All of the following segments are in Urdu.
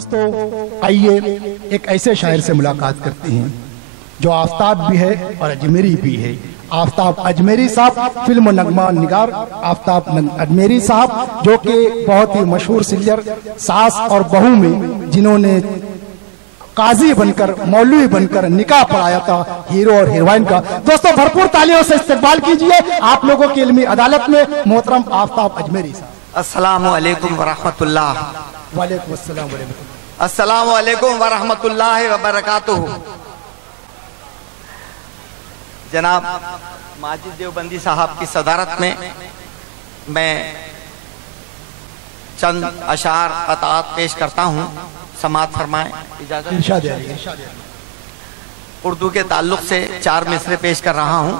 دوستو آئیے ایک ایسے شاعر سے ملاقات کرتے ہیں جو آفتاب بھی ہے اور اجمیری بھی ہے. آفتاب اجمیری صاحب فلم و نغمہ نگار آفتاب اجمیری صاحب جو کہ بہت ہی مشہور سنگر ساس اور بہو میں جنہوں نے قاضی بن کر مولوی بن کر نکاح پڑھایا تھا ہیرو اور ہیروئن کا. دوستو بھرپور تالیوں سے استقبال کیجئے آپ لوگوں کی علمی عدالت میں محترم آفتاب اجمیری صاحب. السلام علیکم ورحمۃ اللہ. وعلیکم السلام ورحمۃ اللہ. السلام علیکم ورحمۃ اللہ وبرکاتہ. جناب ماجد دیوبندی صاحب کی صدارت میں چند اشعار قطعات پیش کرتا ہوں. سماعت فرمائیں. اجازت ارشاد ہے. اردو کے تعلق سے 4 مصرے پیش کر رہا ہوں.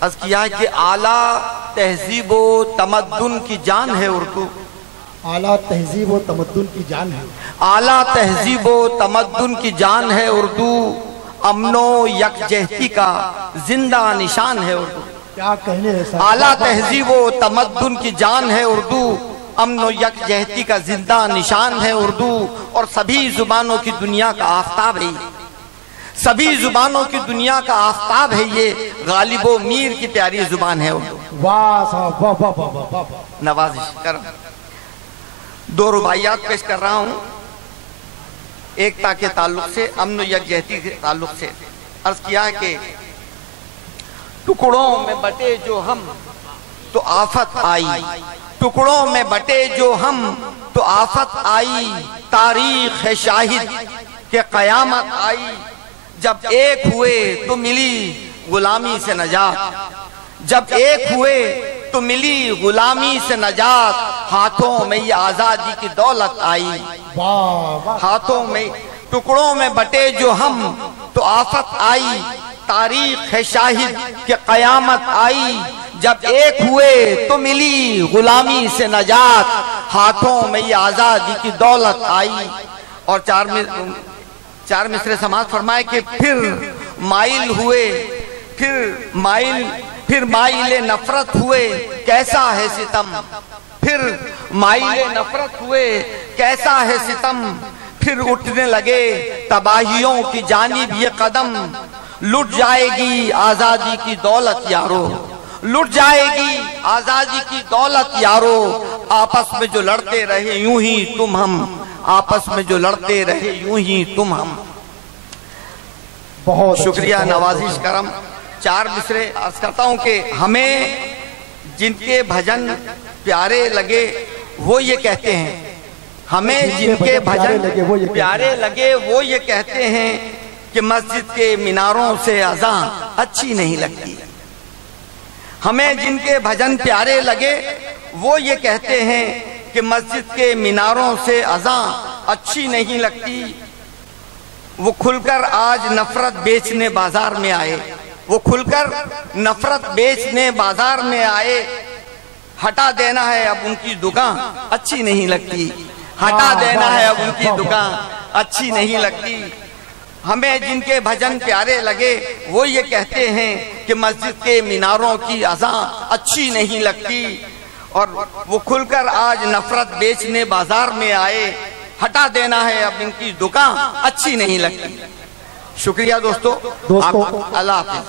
عرض کیا کہ اعلیٰ تہذیب و تمدن کی جان ہے اردو. اعلیٰ تہذیب و تمدن کی جان ہے. اعلیٰ تہذیب و تمدن کی جان ہے اردو. امن و یکجہتی کا زندہ نشان ہے اردو. کیا کہنے ہے صاحب. اعلیٰ تہذیب و تمدن کی جان ہے اردو. امن و یکجہتی کا زندہ نشان ہے اردو. اور سبھی زبانوں کی دنیا کا آفتاب ہے. سبھی زبانوں کی دنیا کا آفتاب ہے یہ. غالب و میر کی پیاری زبان ہے اردو. واہ صاحب واہ واہ واہ واہ. نوازش کر 2 رباعیات پیش کر رہا ہوں. ایکتا کے تعلق سے امن و یکجہتی کے تعلق سے. عرض کیا ہے کہ ٹکڑوں میں بٹے جو ہم تو آفت آئی. ٹکڑوں میں بٹے جو ہم تو آفت آئی. تاریخ ہے شاہد کہ قیامت آئی. جب ایک ہوئے تو ملی غلامی سے نجات. جب ایک ہوئے تو ملی غلامی سے نجات. ہاتھوں میں یہ آزادی کی دولت آئی. ہاتھوں میں ٹکڑوں میں بٹے جو ہم تو آفت آئی. تاریخ ہے شاہد کہ قیامت آئی. جب ایک ہوئے تو ملی غلامی سے نجات. ہاتھوں میں یہ آزادی کی دولت آئی. اور 4 مصرے سماعت فرمائے کہ پھر مائل ہوئے پھر مائل نفرت ہوئے کیسا ہے ستم. پھر مائل نفرت ہوئے کیسا ہے ستم. پھر اٹھنے لگے تباہیوں کی جانب یہ قدم. لٹ جائے گی آزادی کی دولت یارو. لٹ جائے گی آزادی کی دولت یارو. آپس میں جو لڑتے رہے یوں ہی تم ہم. آپس میں جو لڑتے رہے یوں ہی تم ہم. بہت شکریہ نوازش کرم. 4 مصرے عرض کرتا ہوں کہ ہمیں جن کے بھجن پیارے لگے وہ یہ کہتے ہیں. ہمیں جن کے بھجن پیارے لگے وہ یہ کہتے ہیں کہ مسجد کے میناروں سے اذان اچھی نہیں لگتی. ہمیں جن کے بھجن پیارے لگے وہ یہ کہتے ہیں کہ مسجد کے میناروں سے اذان اچھی نہیں لگتی. وہ کھل کر آج نفرت بیچنے بازار میں آئے. وہ کھل کر نفرت بیچنے بازار میں آئے. ہٹا دینا ہے اب ان کی دکان اچھی نہیں لگتی. ہٹا دینا ہے اب ان کی دکان اچھی نہیں لگتی. ہمیں جن کے بھجن پیارے لگے وہ یہ کہتے ہیں کہ مسجد کے میناروں کی اذان اچھی نہیں لگتی. اور وہ کھل کر آج نفرت بیچنے بازار میں آئے. ہٹا دینا ہے اب ان کی دکان اچھی نہیں لگتی. شکریہ دوستو. اللہ حافظ.